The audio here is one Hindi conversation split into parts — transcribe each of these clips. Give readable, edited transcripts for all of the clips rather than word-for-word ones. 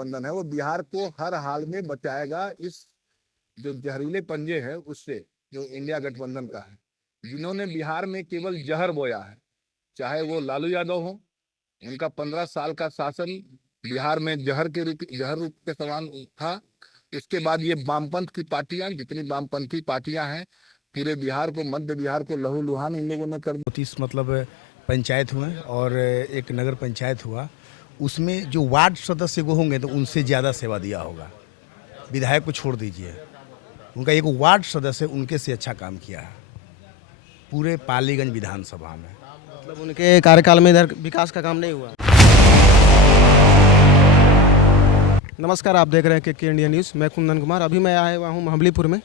गठबंधन है वो बिहार को हर हाल में बचाएगा इस जो जहरीले पंजे है उससे, जो इंडिया गठबंधन का है, जिन्होंने बिहार में केवल जहर बोया है। चाहे वो लालू यादव हो, उनका 15 साल का शासन बिहार में जहर रूप के समान था। उसके बाद ये वामपंथ की पार्टियां, जितनी वामपंथी पार्टियां हैं, पूरे बिहार को, मध्य बिहार को लहूलुहान इन लोगों ने कर दिया। 30 मतलब पंचायत हुए और एक नगर पंचायत हुआ। उसमें जो वार्ड सदस्य वो होंगे तो उनसे ज़्यादा सेवा दिया होगा। विधायक को छोड़ दीजिए, उनका एक वार्ड सदस्य उनके से अच्छा काम किया है पूरे पालीगंज विधानसभा में। मतलब उनके कार्यकाल में इधर विकास का काम नहीं हुआ। नमस्कार, आप देख रहे हैं के इंडिया न्यूज़। मैं कुंदन कुमार। अभी मैं आया हुआ हूँ महाबलीपुर में।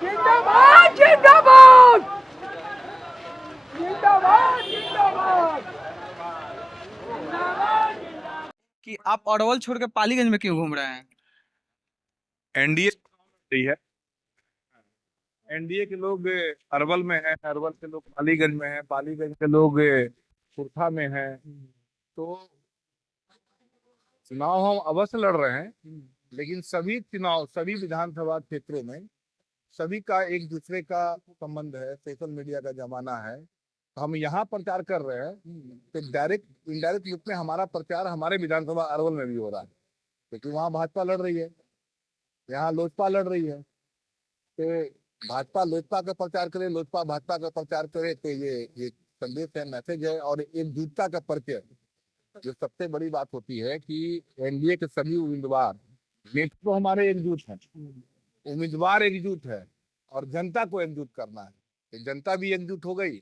जिंदाबाद जिंदाबाद जिंदाबाद जिंदाबाद कि आप अरवल छोड़ के पालीगंज में क्यों घूम रहे हैं? एनडीए सही है। एनडीए के लोग अरवल में हैं, अरवल के लोग पालीगंज में हैं, पालीगंज के लोग कुर्था में हैं। तो चुनाव हम अवश्य लड़ रहे हैं, लेकिन सभी चुनाव, सभी विधानसभा क्षेत्रों में सभी का एक दूसरे का संबंध है। सोशल मीडिया का जमाना है। तो हम यहाँ प्रचार कर रहे हैं तो डायरेक्ट इनडायरेक्ट रूप में हमारा प्रचार हमारे विधानसभा अरवल में भी हो रहा है, क्योंकि वहाँ भाजपा लड़ रही है, यहाँ लोजपा लड़ रही है। तो भाजपा लोजपा का प्रचार करे, लोजपा भाजपा का प्रचार करे, तो ये संदेश है, मैसेज है। और एकजुटता का परिचय, जो सबसे बड़ी बात होती है कि एनडीए के सभी उम्मीदवार, नेता तो हमारे एकजुट हैं, उम्मीदवार एकजुट है, और जनता को एकजुट करना है। तो जनता भी एकजुट हो गई,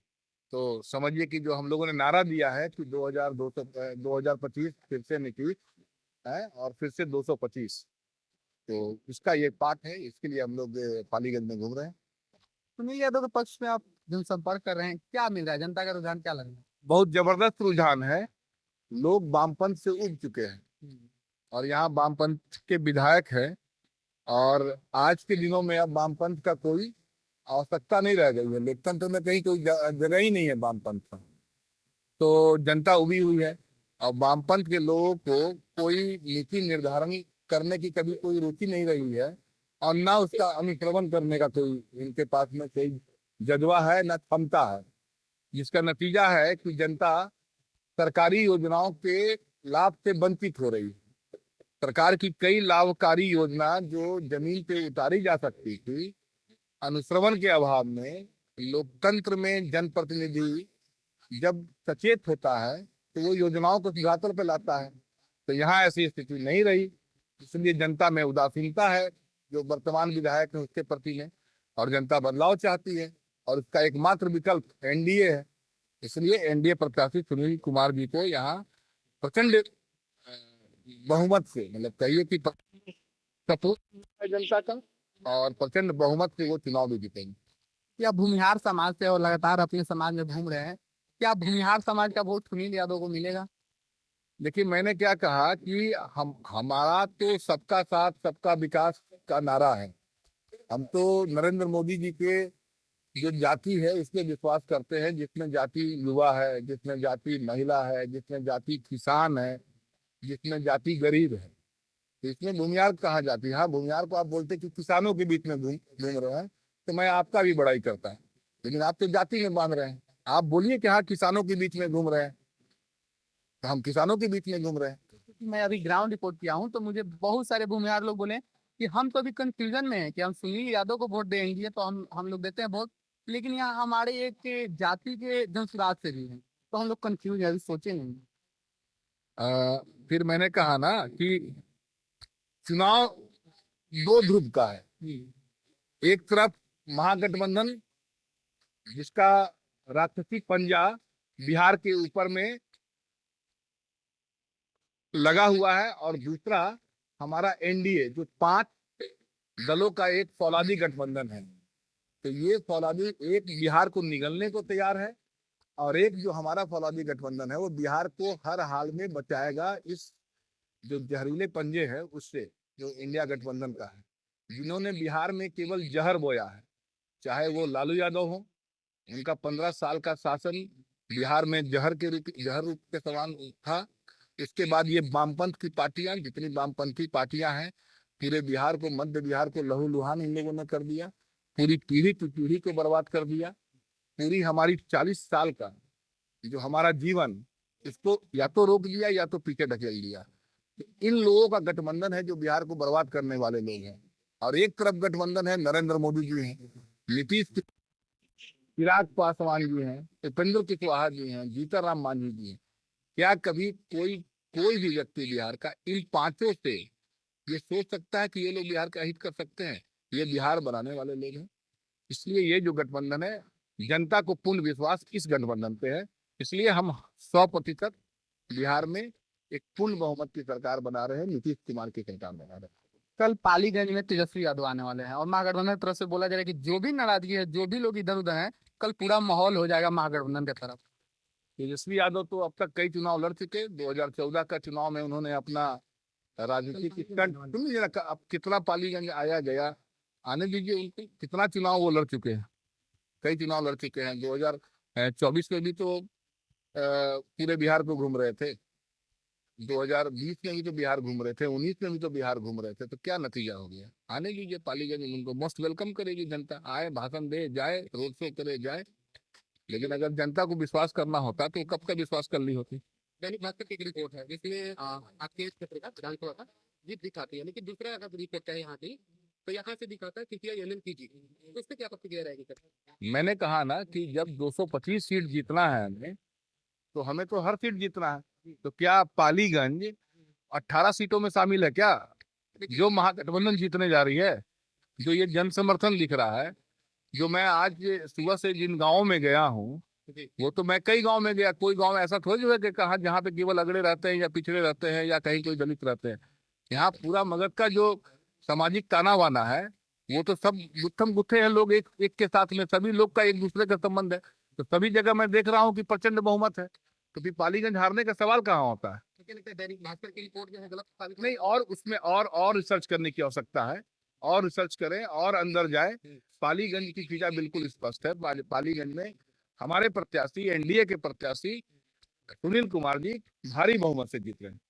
तो समझिए कि जो हम लोगों ने नारा दिया है कि 2025 फिर से नीतीश है और फिर से 225, तो इसका ये पार्ट है। इसके लिए हम लोग पालीगंज में घूम रहे हैं। सुनील यादव के पक्ष में आप जनसंपर्क कर रहे हैं, क्या मिल रहा है? जनता का रुझान क्या लग रहा है? बहुत जबरदस्त रुझान है। लोग वामपंथ से उब चुके हैं और यहाँ वामपंथ के विधायक हैं, और आज के दिनों में अब वामपंथ का कोई आवश्यकता नहीं रह गई है। लोकतंत्र में कहीं कोई जगह ही नहीं है वामपंथ का। तो जनता उभी हुई है, और वामपंथ के लोगों को कोई नीति निर्धारण करने की कभी कोई रुचि नहीं रही है, और ना उसका अनुश्रवण करने का कोई इनके पास में कोई जज्बा है, ना क्षमता है। जिसका नतीजा है कि जनता सरकारी योजनाओं के लाभ से वंचित हो रही है। सरकार की कई लाभकारी योजना जो जमीन पे उतारी जा सकती थी, अनुश्रवण के अभाव में, लोकतंत्र में जनप्रतिनिधि जब सचेत होता है तो वो योजनाओं को धरातल पे लाता है। तो यहाँ ऐसी स्थिति नहीं रही, इसलिए जनता में उदासीनता है जो वर्तमान विधायक है उसके प्रति में, और जनता बदलाव चाहती है, और उसका एकमात्र विकल्प एनडीए है। इसलिए एनडीए प्रत्याशी सुनील कुमार जी को यहाँ प्रचंड बहुमत से, मतलब कहिए कि सपोर्ट है जनता का, और प्रचंड बहुमत से वो चुनाव भी जीतेंगे। क्या भूमिहार समाज से और लगातार अपने समाज में घूम रहे हैं, क्या भूमिहार समाज का वोट सुनील यादव को मिलेगा? देखिए, मैंने क्या कहा कि हमारा तो सबका साथ सबका विकास का नारा है। हम तो नरेंद्र मोदी जी के जो जाति है उसमें विश्वास करते हैं, जिसमें जाति युवा है, जिसमें जाति महिला है, जिसमें जाति किसान है, जिसमें जाति गरीब है। तो इसमें भूमिहार कहाँ जाती है? हाँ, भूमिहार को आप बोलते कि किसानों के बीच में घूम घूम रहे हैं, तो मैं आपका भी बड़ाई करता है, लेकिन आप तो जाति में बांध रहे हैं। आप बोलिए कि हाँ किसानों के बीच में घूम रहे हैं, तो हम किसानों के बीच में घूम रहे हैं। मैं अभी ग्राउंड रिपोर्ट किया हूँ, तो मुझे बहुत सारे भूमिहार लोग बोले कि हम तो अभी कंफ्यूजन में हैं कि हम सुनील यादव को वोट देंगे, तो हम लोग देते हैं वोट, लेकिन यहाँ हमारे एक जाति के जनसुराज से भी हैं, तो हम लोग कंफ्यूज है, अभी सोचे नहीं। फिर मैंने कहा ना कि चुनाव दो ध्रुव का है। एक तरफ महागठबंधन जिसका राक्षसी पंजा बिहार के ऊपर में लगा हुआ है, और दूसरा हमारा एनडीए जो 5 दलों का एक फौलादी गठबंधन है। तो ये फौलादी एक बिहार को निगलने को तैयार है, और एक जो हमारा फौलादी गठबंधन है वो बिहार को हर हाल में बचाएगा इस जो जहरीले पंजे है उससे, जो इंडिया गठबंधन का है, जिन्होंने बिहार में केवल जहर बोया है। चाहे वो लालू यादव हो, उनका 15 साल का शासन बिहार में जहर रूप के समान था। इसके बाद ये वामपंथ की पार्टियां, जितनी वामपंथी पार्टियां हैं, पूरे बिहार को, मध्य बिहार को लहूलुहान इन लोगों ने कर दिया। पूरी पीढ़ी की पीढ़ी को बर्बाद कर दिया। पूरी हमारी 40 साल का जो हमारा जीवन, इसको या तो रोक दिया या तो पीछे ढकेल दिया। इन लोगों का गठबंधन है जो बिहार को बर्बाद करने वाले लोग हैं। और एक तरफ गठबंधन है, नरेंद्र मोदी जी हैं, नीतीश, चिराग पासवान जी हैं, उपेंद्र कुशवाहा जी हैं, जीतन राम मांझी जी हैं। क्या कभी कोई भी व्यक्ति बिहार का इन पांचों से ये सोच सकता है कि ये लोग बिहार का हित कर सकते हैं? ये बिहार बनाने वाले लोग हैं। इसलिए ये जो गठबंधन है, जनता को पूर्ण विश्वास इस गठबंधन पे है। इसलिए हम 100% बिहार में एक पूर्ण बहुमत की सरकार बना रहे हैं, नीतीश कुमार की सरकार बना रहे हैं। कल पालीगंज में तेजस्वी यादव आने वाले हैं और महागठबंधन की तरफ से बोला जा रहा है कि जो भी नाराजगी है, जो भी लोग इधर उधर हैं, कल पूरा माहौल हो जाएगा महागठबंधन की तरफ। तेजस्वी यादव तो अब तक कई चुनाव लड़ चुके। 2014 का चुनाव में उन्होंने अपना राजनीतिक स्टंट, सुन लीजिए ना, अब कितना पालीगंज आया गया, आने दीजिए उनको। कितना चुनाव वो लड़ चुके हैं, कई चुनाव लड़ चुके हैं। 2024 में भी तो पूरे बिहार को घूम रहे थे, 2020 में भी तो बिहार घूम रहे थे, 19 में भी तो बिहार घूम रहे थे। तो क्या नतीजा हो गया? आने दीजिए पालीगंज, उनको मोस्ट वेलकम करेगी जनता। आए, भाषण दे, जाए, रोड शो करे, जाए। लेकिन अगर जनता को विश्वास करना होता तो कब का विश्वास कर ली होती। दैनिक भास्कर की एक रिपोर्ट है जिसमें आपके इस क्षेत्र का विधानसभा का जीत दिखाती है, लेकिन दूसरा अगर रिपोर्ट है यहाँ की, तो यहाँ से दिखाता है सीपीआई-एमएल की जीत। तो इस पे क्या प्रतिक्रिया रहेगी सर? मैंने कहा ना कि जब 225 सीट जीतना है हमें, तो हमें तो हर सीट जीतना है। तो क्या पालीगंज 18 सीटों में शामिल है क्या, जो महागठबंधन जीतने जा रही है? जो ये जन समर्थन दिख रहा है, जो मैं आज सुबह से जिन गाँव में गया हूँ, वो तो मैं कई गांव में गया। कोई गांव ऐसा थोड़ी है कि कहा जहाँ पे केवल अगड़े रहते हैं या पिछड़े रहते हैं या कहीं कोई दलित रहते हैं। यहाँ पूरा मगध का जो सामाजिक ताना बाना है, वो तो सब गुत्थम गुत्थे हैं लोग एक के साथ में, सभी लोग का एक दूसरे का संबंध है। तो सभी जगह मैं देख रहा हूँ कि प्रचंड बहुमत है। तो फिर पालीगंज हारने का सवाल कहाँ होता है? दैनिक भास्कर की रिपोर्ट जो है गलत नहीं, और उसमें और रिसर्च करने की आवश्यकता है। और रिसर्च करें और अंदर जाए। पालीगंज की चीजा बिल्कुल स्पष्ट है। पालीगंज में हमारे प्रत्याशी, एनडीए के प्रत्याशी सुनील कुमार जी भारी बहुमत से जीत रहे हैं।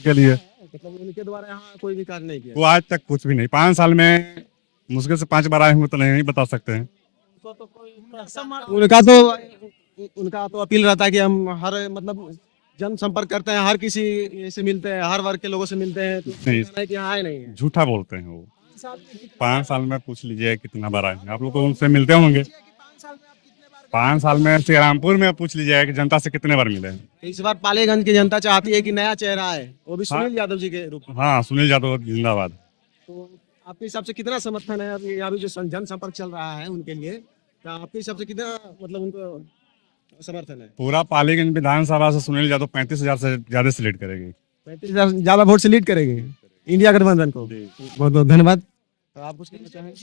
के लिए मतलब उनके द्वारा यहाँ कोई भी कार्य नहीं किया। वो आज तक कुछ भी नहीं, 5 साल में मुश्किल से 5 बार आए हुए तो नहीं बता सकते हैं। उनका तो अपील रहता है कि हम हर मतलब जन संपर्क करते हैं, हर किसी से मिलते हैं, हर वर्ग के लोगों से मिलते हैं। तो नहीं, कहना है कि यहाँ आए नहीं है। झूठा बोलते हैं वो। 5 साल में पूछ लीजिए कितना बार आए हैं। आप लोग तो उनसे मिलते होंगे। 5 साल में श्रीरामपुर में पूछ लीजिए कि जनता से कितने बार मिले हैं। इस बार पालीगंज की जनता चाहती है कि नया चेहरा है, वो भी हाँ। सुनील यादव जी के रूप में। हाँ, सुनील यादव जिंदाबाद। तो आपके हिसाब से कितना समर्थन है अभी यहाँ भी जो जन संपर्क चल रहा है उनके लिए, क्या आपके हिसाब से कितना मतलब उनको समर्थन है? पूरा पालीगंज विधानसभा से सुनील यादव 35,000 से ज्यादा से लीड करेगी। 35,000 ज्यादा वोट से लीड करेंगे इंडिया गठबंधन को। बहुत बहुत धन्यवाद। तो आप कुछ कहना चाहेंगे?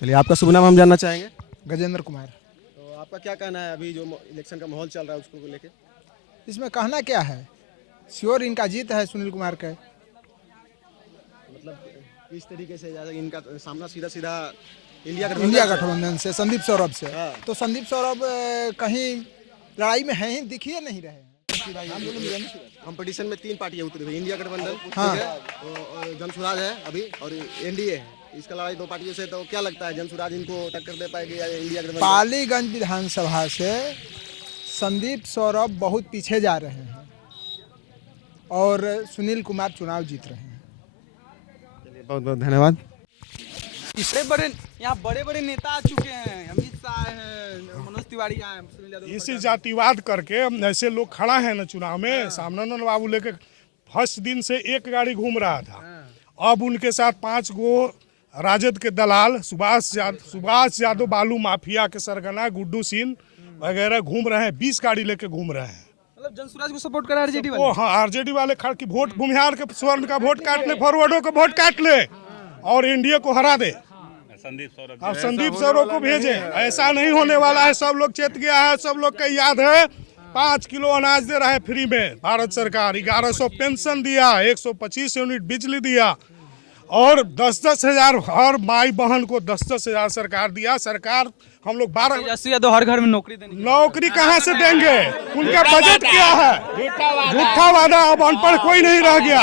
चलिए, आपका शुभ नाम हम जानना चाहेंगे। गजेंद्र कुमार। तो आपका क्या कहना है अभी जो इलेक्शन का माहौल चल रहा है उसको लेके? इसमें कहना क्या है, श्योर इनका जीत है सुनील कुमार का। मतलब किस तरीके से इनका सामना सीधा सीधा इंडिया गठबंधन से, संदीप सौरभ से। हाँ। तो संदीप सौरभ कहीं लड़ाई में है ही दिखिए नहीं रहे हैं। कंपटीशन में 3 पार्टियां उतरी हुई, इंडिया गठबंधन, हाँ। ठीक है, और जनसुराज है अभी, और एनडीए है। इसका लड़ाई 2 पार्टियों से। तो क्या लगता है जनसुराज इनको टक्कर दे पाएगी या इंडिया गठबंधन? पालीगंज विधानसभा से संदीप सौरभ बहुत पीछे जा रहे हैं और सुनील कुमार चुनाव जीत रहे हैं। चलिए, बहुत बहुत धन्यवाद। यहाँ बड़े बड़े नेता आ चुके हैं, अमित शाह हैं, मनोज तिवारी आए, सुनील यादव। इसी जातिवाद करके ऐसे लोग खड़ा है ना चुनाव में। सामने बाबू लेके फर्स्ट दिन से एक गाड़ी घूम रहा था। अब उनके साथ 5 गो राजद के दलाल, सुभाष यादव बालू माफिया के सरगना, गुड्डू सिंह वगैरह घूम रहे हैं। 20 गाड़ी लेके घूम रहे हैं। मतलब जनसुराज को सपोर्ट कर आरजेडी वाले। ओ हाँ, आरजेडी वाले खड़ की वोट, भूमिहार के स्वर्ण का वोट काट ले, फॉरवर्डो का वोट काट ले और इंडिया को हरा दे। अब संदीप सौरभ को भेजे। ऐसा नहीं होने वाला है। सब लोग चेत गया है, सब लोग का याद है। 5 किलो अनाज दे रहा है फ्री में भारत सरकार, 1100 पेंशन दिया, 125 यूनिट बिजली दिया और 10-10 हजार हर माई बहन को 10-10 हजार सरकार दिया। सरकार हम लोग 12 तेजस्वी यादव हर घर में नौकरी देने नौकरी कहाँ से देंगे? उनका बजट क्या है? झूठा वादा। अब अनपढ़ कोई नहीं रह गया,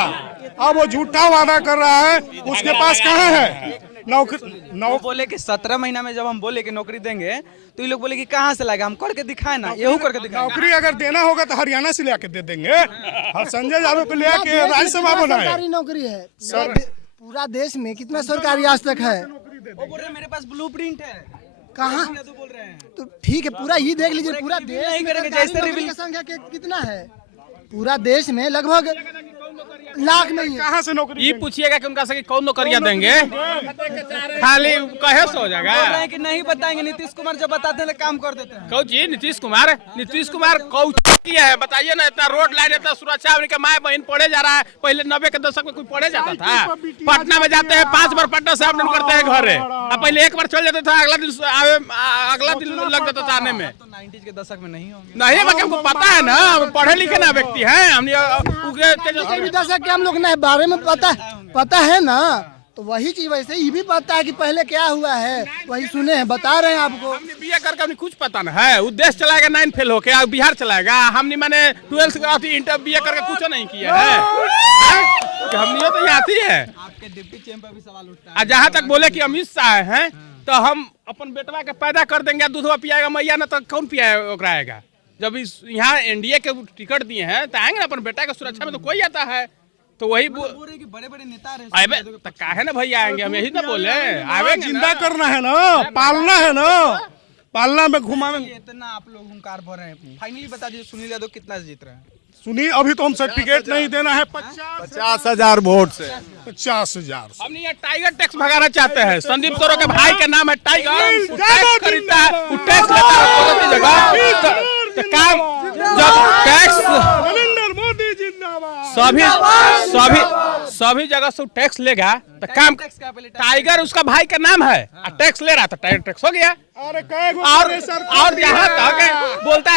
अब वो झूठा वादा कर रहा है, उसके पास कहाँ है नौकरी? वो बोले कि 17 महीना में जब हम बोले कि नौकरी देंगे तो ये लोग बोले कि कहाँ से लाएगा, हम करके दिखाए ना, यहू करके दिखाए। नौकरी अगर देना होगा तो हरियाणा से लेके दे देंगे। और संजय यादव को लेके राज्यसभा बनाए। सरकारी नौकरी है पूरा देश में, कितना सरकारी आज तक है? वो बोल रहे हैं मेरे पास ब्लूप्रिंट है। कहाँ? यादव बोल रहे हैं तो ठीक है, पूरा ही देख लीजिए, पूरा देश नहीं में करेंगे, सरकारी जैसे नौकरी की संख्या कितना है? पूरा देश में लगभग लाख नहीं है। कहाँ से नौकरी? ये पूछिएगा कि उनका से कौन नौकरियां देंगे, खाली कहे से हो जाएगा। बोल रहे हैं कि नहीं बताएंगे, नीतीश कुमार जब बताते हैं काम कर देते हैं। कौन जी? नीतीश कुमार कौन किया है बताइए ना? इतना रोड लाइन, इतना सुरक्षा, उनके माँ बहन पढ़े जा रहा है। पहले 90 के दशक में कोई पढ़े जाता था? पटना में जाते हैं 5 बार, पटना से अपडेट करते हैं घर। अब पहले एक बार चल जाता था, अगला दिन लग जाता था आने में। तो 90 के दशक में नहीं होंगे। नहीं, बाकी हमको पता है ना, पढ़े लिखे ना व्यक्ति हैं हम। दशक के हम लोग ने बारे में पता है ना, तो वही चीज वैसे ये भी पता है कि पहले क्या हुआ है, वही सुने हैं, बता रहे हैं आपको। हमने बीए करके हमने कुछ पता ना है। उद्देश्य चलाएगा 9 फेल होके, अब बिहार चलाएगा। हमने मैंने 12 इंटर बीए करके कुछ नहीं किया है। हमने तो आती है। आपके डिप्टी चीफ पर भी सवाल उठता है। और जहाँ तक बोले कि अमित शाह हैं, तो हम अपन बेटवा के पैदा कर देंगे, दूधवा पियाएगा मैया ना, तो कौन पियाएगा? जब इस यहाँ एनडीए के टिकट दिए हैं तो आएंगे ना, अपन बेटा की सुरक्षा में तो कोई आता है। तो वही बोल रहे कि बड़े बड़े नेता रहे, आए तो काहे ना भैया आएंगे, हम यही ना बोले आवेंगे। जिंदा करना है ना, पालना है ना, पालना में घुमावे। इतना आप लोग हुंकार भर रहे हैं, फाइनली बता दीजिए सुनील यादव कितना जीत रहे हैं? सुनी, अभी तो हम सर्टिफिकेट नहीं देना है। 50,000 वोट से। 50,000। हमने ये टाइगर टैक्स भगाना चाहते हैं। संदीप सोरो के भाई का नाम है टाइगर, टैक्स खरीदता है, वो टैक्स लेता है जगह। तो काम जब टैक्स नरेंद्र मोदी सभी जगह से टैक्स लेगा तो काम। टाइगर उसका भाई का नाम है, टैक्स ले रहा था, टाइगर टैक्स हो गया। और यहाँ तक बोलता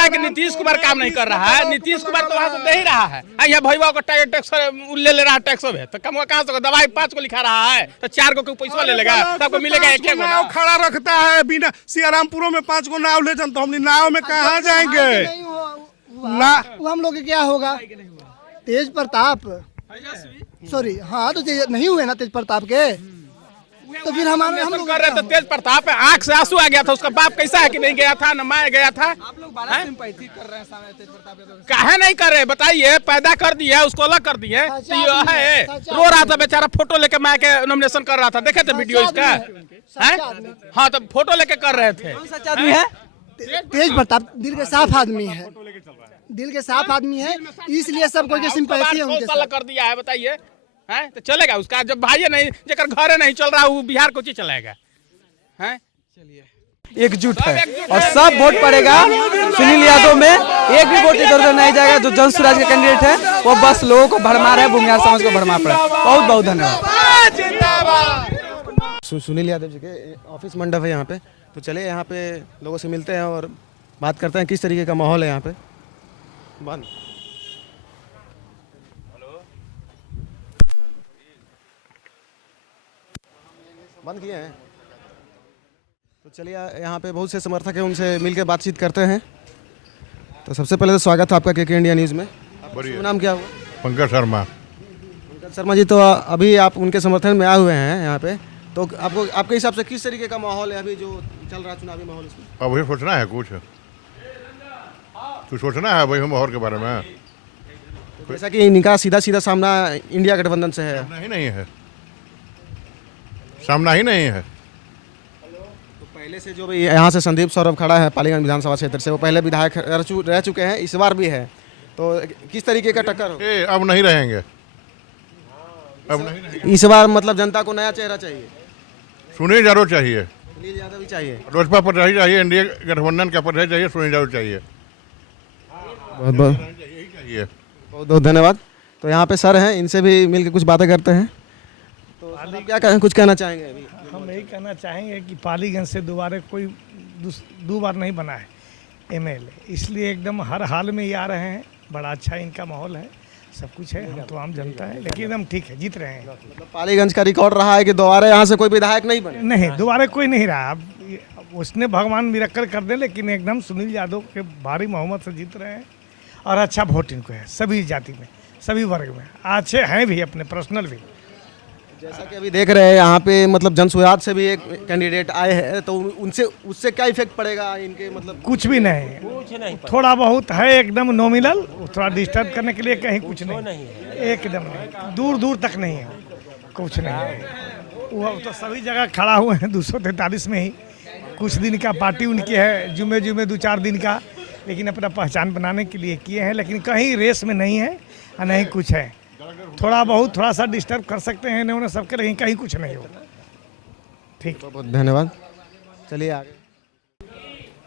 है कि नीतीश कुमार काम नहीं कर रहा है। नीतीश कुमार तो वहाँ से दे ही रहा है, यहाँ भैया को टाइगर टैक्स ले रहा है, टैक्स में तो कम कहाँ से? दवाई 5 को लिखा रहा है तो 4 को पैसा ले लेगा, सबको मिलेगा 1 नाव खड़ा रखता है बिना। सियारामपुरों में 5 को नाव ले जाते, हमने नाव में कहाँ जाएंगे? वो हम लोग के क्या होगा? तेज प्रताप, सॉरी, हाँ, तो नहीं हुए ना तेज प्रताप के, तो फिर हम लोग कर रहे थे। तेज प्रताप आंख से आंसू आ गया था, उसका बाप कैसा है कि नहीं गया था, न मैं गया था। आप लोग बड़ा सिंपैथी कर रहे हैं सामने तेज प्रताप यादव। काहे नहीं कर रहे बताइए? पैदा कर दिए, उसको अलग कर दिए। तो ये है, रो रहा था बेचारा, फोटो लेके मैं के नॉमिनेशन कर रहा था, देखे थे वीडियो इसका है? हाँ, तो फोटो लेके कर रहे थे। कौन सच्चा आदमी है? तेज प्रताप दिल के साफ आदमी है, दिल के साफ आदमी है, इसलिए सबको जो सिंपैथी है उनके साथ। कर दिया है बताइए, हैं? तो चलेगा उसका? जब भाई नहीं, जकर घर नहीं चल रहा, वो बिहार को चलाएगा? हैं? एकजुट है और सब वोट पड़ेगा सुनील यादव में। एक भी वोट इधर उधर नहीं जाएगा। जो जन स्वराज के कैंडिडेट है वो बस लोगों को भरमा रहे हैं, भूमिहार समाज को भरमा पड़ा। बहुत बहुत धन्यवाद। सुनील यादव जी के ऑफिस मंडप है यहाँ पे, तो चलिए यहाँ पे लोगों से मिलते हैं और बात करते हैं किस तरीके का माहौल है यहाँ पे। बंद बंद किए हैं, तो चलिए यहाँ पे बहुत से समर्थक हैं, उनसे मिलकर बातचीत करते हैं। तो सबसे पहले तो स्वागत है आपका के इंडिया न्यूज़ में। आपका नाम क्या हुआ? पंकज शर्मा। पंकज शर्मा जी, तो अभी आप उनके समर्थन में आए हुए हैं यहाँ पे, तो आपको आपके हिसाब से किस तरीके का माहौल है अभी जो चल रहा है चुनावी माहौल इसमें? अब वही सोचना है, कुछ सोचना है वही माहौल के बारे में। तो जैसा कि इनका सीधा सीधा सामना इंडिया गठबंधन से है। नहीं है, सामना ही नहीं है। तो पहले से जो भी यहाँ से संदीप सौरभ खड़ा है पालीगंज विधानसभा क्षेत्र से, वो पहले विधायक रह चुके हैं, इस बार भी है, तो किस तरीके का टक्कर हो? अब नहीं रहेंगे, अब नहीं रहेंगे। इस बार मतलब जनता को नया चेहरा चाहिए, सुनील यादव चाहिए, सुनील यादव भी चाहिए, लोजपा प्रत्याशी चाहिए, एनडीए गठबंधन का प्रत्याशी चाहिए, सुनील यादव चाहिए। बहुत बहुत धन्यवाद। तो यहाँ पे सर हैं, इनसे भी मिलकर कुछ बातें करते हैं। तो आप क्या कुछ कहना चाहेंगे अभी? हम यही कहना चाहेंगे कि पालीगंज से दोबारा कोई दो बार नहीं बना है एमएलए, इसलिए एकदम हर हाल में ये आ रहे हैं। बड़ा अच्छा इनका माहौल है सब कुछ है, हम तो आम जनता है, लेकिन एकदम ठीक है, जीत रहे हैं। मतलब पालीगंज का रिकॉर्ड रहा है कि दोबारा यहाँ से कोई विधायक नहीं बने। नहीं, दोबारा कोई नहीं रहा। अब उसने भगवान मिरक्कल कर दे, लेकिन एकदम सुनील यादव के भारी बहुमत से जीत रहे हैं और अच्छा वोट इनको है, सभी जाति में, सभी वर्ग में अच्छे हैं भी, अपने पर्सनल भी। जैसा कि अभी देख रहे हैं यहाँ पे मतलब जन सुराज से भी एक कैंडिडेट आए हैं, तो उनसे उससे क्या इफेक्ट पड़ेगा इनके मतलब? कुछ भी नहीं, थोड़ा बहुत है एकदम नॉमिनल, थोड़ा डिस्टर्ब करने के लिए, कहीं कुछ नहीं, एकदम नहीं, दूर दूर तक नहीं है, कुछ नहीं है। वो तो सभी जगह खड़ा हुए हैं 243 में ही। कुछ दिन का पार्टी उनकी है, जुमे 2-4 दिन का, लेकिन अपना पहचान बनाने के लिए किए हैं, लेकिन कहीं रेस में नहीं है और नहीं कुछ है। थोड़ा बहुत थोड़ा सा डिस्टर्ब कर सकते हैं इन्होंने सबके, लेकिन कहीं कुछ नहीं हो। ठीक, बहुत बहुत धन्यवाद। चलिए आगे।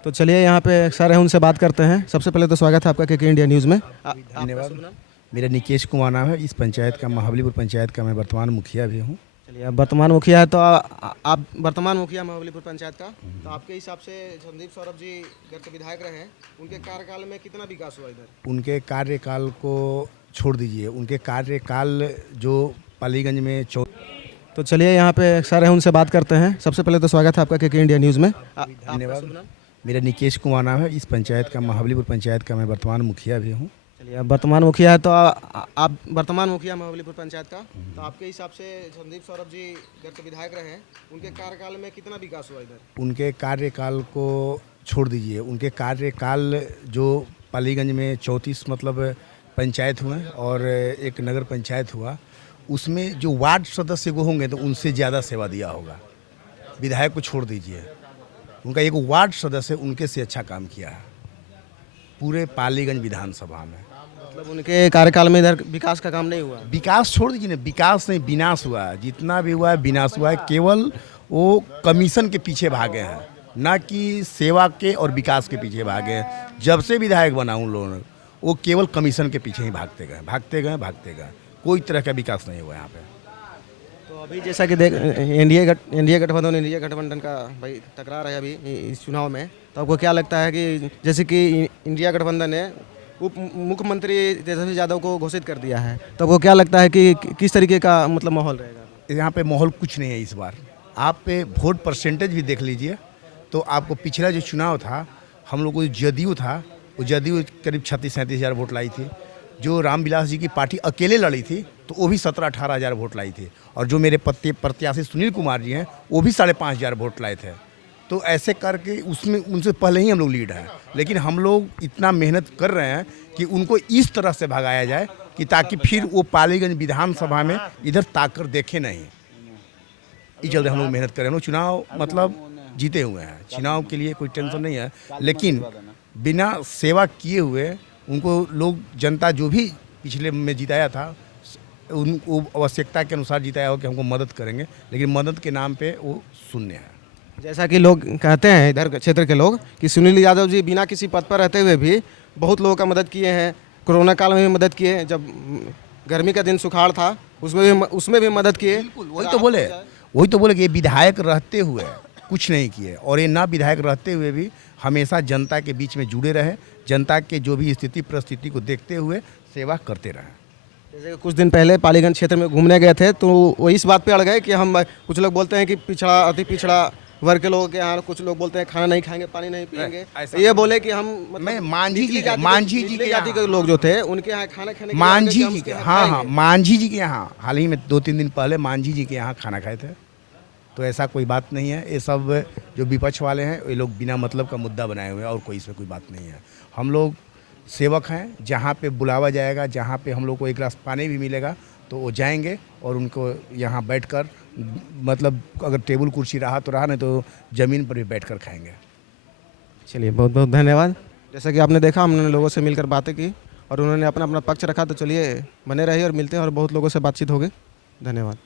तो चलिए यहाँ पे सर हैं, उनसे बात करते हैं। सबसे पहले तो स्वागत है आपका के इंडिया न्यूज़ में। धन्यवाद। मेरा निकेश कुमार नाम है। इस पंचायत का, महाबलीपुर पंचायत का मैं वर्तमान मुखिया भी हूँ। चलिए, आप वर्तमान मुखिया है, तो आप वर्तमान मुखिया महाबलीपुर पंचायत का, तो आपके हिसाब से संदीप सौरभ जी घर के विधायक रहे हैं, उनके कार्यकाल में कितना विकास हुआ इधर? उनके कार्यकाल को छोड़ दीजिए, उनके कार्यकाल जो पालीगंज में तो चलिए यहाँ पे सर हैं, उनसे बात करते हैं। सबसे पहले तो स्वागत है आपका के इंडिया न्यूज़ में। धन्यवाद। मेरा निकेश कुमार नाम है। इस पंचायत का, महाबलीपुर पंचायत का मैं वर्तमान मुखिया भी हूँ। चलिए, आप वर्तमान मुखिया है, तो आप वर्तमान मुखिया महाबलीपुर पंचायत का, तो आपके हिसाब से संदीप सौरभ जी घर के विधायक रहे हैं, उनके कार्यकाल में कितना विकास हुआ इधर? उनके कार्यकाल को छोड़ दीजिए, उनके कार्यकाल जो पालीगंज में 34 मतलब पंचायत हुए और एक नगर पंचायत हुआ, उसमें जो वार्ड सदस्य को होंगे तो उनसे ज़्यादा सेवा दिया होगा। विधायक को छोड़ दीजिए, उनका एक वार्ड सदस्य उनके से अच्छा काम किया है पूरे पालीगंज विधानसभा में। मतलब उनके कार्यकाल में इधर विकास का काम नहीं हुआ? विकास छोड़ दीजिए ना, विकास नहीं, विनाश हुआ है। जितना भी हुआ है विनाश हुआ है। केवल वो कमीशन के पीछे भागे हैं, ना कि सेवा के और विकास के पीछे भागे हैं। जब से विधायक बना उन लोगों ने, वो केवल कमीशन के पीछे ही भागते गए। कोई तरह का विकास नहीं हुआ यहाँ पे। तो अभी जैसा कि देख एनडीए गठबंधन का भाई टकरार है अभी इस चुनाव में, तो आपको क्या लगता है कि जैसे कि इंडिया गठबंधन ने उप मुख्यमंत्री तेजस्वी यादव को घोषित कर दिया है, तो आपको क्या लगता है कि किस तरीके का मतलब माहौल रहेगा? यहाँ पे माहौल कुछ नहीं है इस बार। आप पे वोट परसेंटेज भी देख लीजिए, तो आपको पिछला जो चुनाव था, हम लोग को जदयू था, वो जदयू करीब 36-37 हज़ार वोट लाई थी। जो रामविलास जी की पार्टी अकेले लड़ी थी, तो वो भी 17-18 हज़ार वोट लाई थी। और जो मेरे प्रत्याशी सुनील कुमार जी हैं, वो भी 5.5 हज़ार वोट लाए थे। तो ऐसे करके उसमें उनसे पहले ही हम लोग लीड हैं। लेकिन हम लोग इतना मेहनत कर रहे हैं कि उनको इस तरह से भगाया जाए कि ताकि फिर वो पालीगंज विधानसभा में इधर ताकर देखे नहीं। इस चलते हम लोग मेहनत कर रहे हैं। हम लोग चुनाव मतलब जीते हुए हैं, चुनाव के लिए कोई टेंशन नहीं है। लेकिन बिना सेवा किए हुए उनको लोग, जनता जो भी पिछले में जिताया था, उनको आवश्यकता के अनुसार जिताया हो कि हमको मदद करेंगे, लेकिन मदद के नाम पे वो शून्य है। जैसा कि लोग कहते हैं इधर क्षेत्र के लोग कि सुनील यादव जी बिना किसी पद पर रहते हुए भी बहुत लोगों का मदद किए हैं। कोरोना काल में भी मदद किए, जब गर्मी का दिन सुखाड़ था उसमें भी मदद किए। वही तो बोले कि ये विधायक रहते हुए कुछ नहीं किए, और ये ना विधायक रहते हुए भी हमेशा जनता के बीच में जुड़े रहे, जनता के जो भी स्थिति परिस्थिति को देखते हुए सेवा करते रहे। जैसे कुछ दिन पहले पालीगंज क्षेत्र में घूमने गए थे, तो वो इस बात पे अड़ गए कि हम, कुछ लोग बोलते हैं कि पिछड़ा अति पिछड़ा वर्ग के लोगों के यहाँ, कुछ लोग बोलते हैं खाना नहीं खाएंगे, पानी नहीं पिएंगे। तो ये बोले कि हम मैं मांझी जी के जाति के लोग जो थे उनके यहाँ खाना खाने, मांझी जी के, हाँ, मांझी जी के यहाँ हाल ही में 2-3 दिन पहले मांझी जी के यहाँ खाना खाए थे। तो ऐसा कोई बात नहीं है। ये सब जो विपक्ष वाले हैं, ये लोग बिना मतलब का मुद्दा बनाए हुए हैं, और कोई इसमें कोई बात नहीं है। हम लोग सेवक हैं, जहाँ पे बुलावा जाएगा, जहाँ पे हम लोग को एक गिलास पानी भी मिलेगा तो वो जाएंगे और उनको यहाँ बैठकर, मतलब अगर टेबल कुर्सी रहा तो रहा, नहीं तो ज़मीन पर भी बैठकर खाएंगे। चलिए, बहुत बहुत धन्यवाद। जैसा कि आपने देखा, हमने लोगों से मिलकर बातें की और उन्होंने अपना अपना पक्ष रखा। तो चलिए बने रहिए और मिलते हैं, और बहुत लोगों से बातचीत होगी। धन्यवाद।